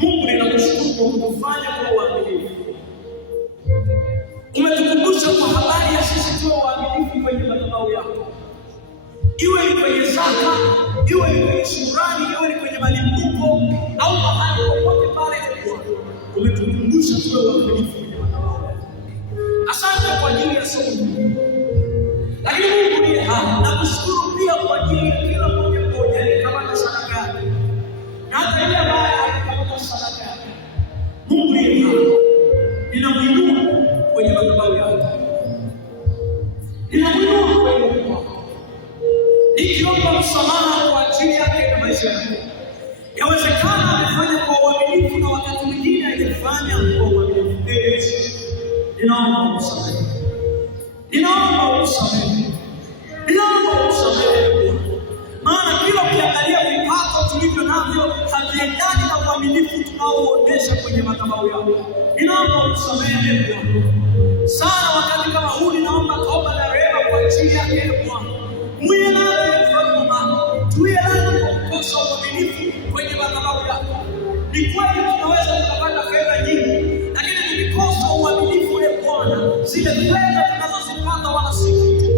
Mungu ninakushukuru kwa kufanya kwa uaminifu. Umetukumbusha kwa habari ya sisi tuwe waaminifu kwenye madhabahu yako. Iwe ni kwenye zaka, iwe ni kwenye shukrani, iwe ni kwenye malimbuko au mahali popote pale kwa umetukumbusha tuwe waaminifu kwenye madhabahu yako. Asante kwa ajili ya somo hili. Lakini Mungu ni hai, nakushukuru pia kwa ajili ya kila mmoja aliyekamata sadaka yake. Na hata yule ambaye alikamata sadaka yake. Mungu ni hai. Ninamuinua kwenye madhabahu yako. Ninamuinua kwenye madhabahu yako. Nikiomba msamaha kwa ajili yake na maisha yake. Yawezekana amefanya kwa uaminifu na wakati mwingine hajafanya kwa uaminifu. Ninaomba msamaha. Ninaomba msamaha. Ninaomba msamaha. Maana kila ukiangalia vipato tulivyo navyo haviendani na uaminifu tunaoonyesha kwenye madhabahu yako. Ninaomba msamaha Bwana. Sana wakati kama huu ninaomba toba na rehema kwa ajili yake Bwana. Mwenye nani mfano mama, tuwe nani kwa kukosa uaminifu kwenye madhabahu yako. Ni kweli tunaweza kupata fedha nyingi, lakini tukikosa uaminifu ule Bwana, zile fedha tunazozipata wala si kitu.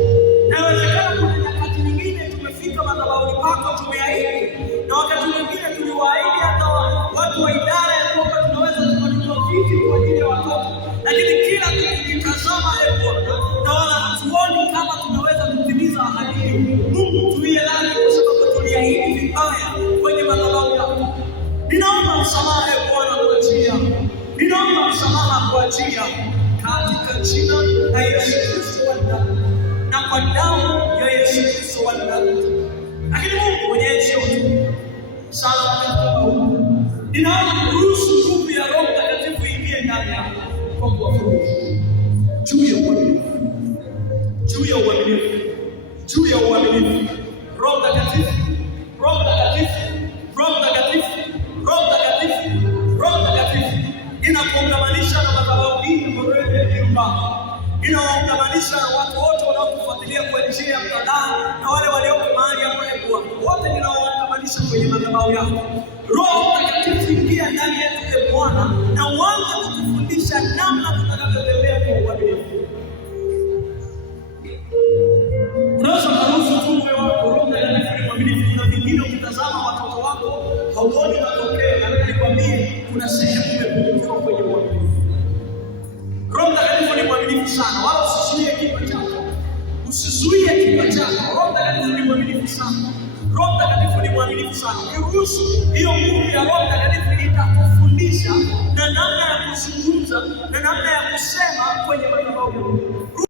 Inawezekana kuna nyakati nyingine tumefika madhabahuni pako tumeahidi, na wakati mwingine tuliwaahidi hata watu wa idara ya kwamba tunaweza kununua vitu kwa ajili ya watoto, lakini kila tukitazama Bwana na wala hatuoni kama tunaweza kutimiza ahadi. Mungu tuwie nani kwa sababu tuliahidi vibaya kwenye madhabahu yako. Ninaomba msamaha Bwana kwa ajili yako. Ninaomba msamaha kwa ajili yako katika jina la Yesu Kristo wa Nazareti na kwa damu ya Yesu Kristo wa Nazareti. Lakini Mungu mwenyezi yote sana kwa Mungu. Ninaomba ruhusu nguvu ya Roho Mtakatifu ingie ndani yako kwa kuwafundisha juu ya uaminifu. Juu ya uaminifu. Juu ya uaminifu. Roho Mtakatifu. Roho Mtakatifu. Roho Mtakatifu. Roho Mtakatifu. Roho Mtakatifu. Inakuungamanisha na madhabahu hii ya nyumba. Inawaungamanisha na watu wote wanaokufuatilia kwa njia ya mtandao na wale walioko mahali hapo Bwana. Wote ninawaungamanisha kwenye madhabahu yako. Roho Mtakatifu ingia ndani yetu Bwana na uanze kutufundisha namna tutakavyotembea kwa uaminifu. Unaweza kuruhusu tu moyo wako Roho Mtakatifu ni mwaminifu. Kuna vingine ukitazama watoto wako hauoni matokeo, na nikwambie kuna sehemu imepungukiwa kwenye uaminifu. Roho Mtakatifu ni mwaminifu sana, wala usizuie kinywa chako. Usizuie kinywa chako. Roho Mtakatifu ni mwaminifu sana. Roho Mtakatifu ni mwaminifu sana. Ukiruhusu hiyo nguvu ya Roho Mtakatifu itakufundisha na namna ya kuzungumza na namna ya kusema kwenye madhabahu.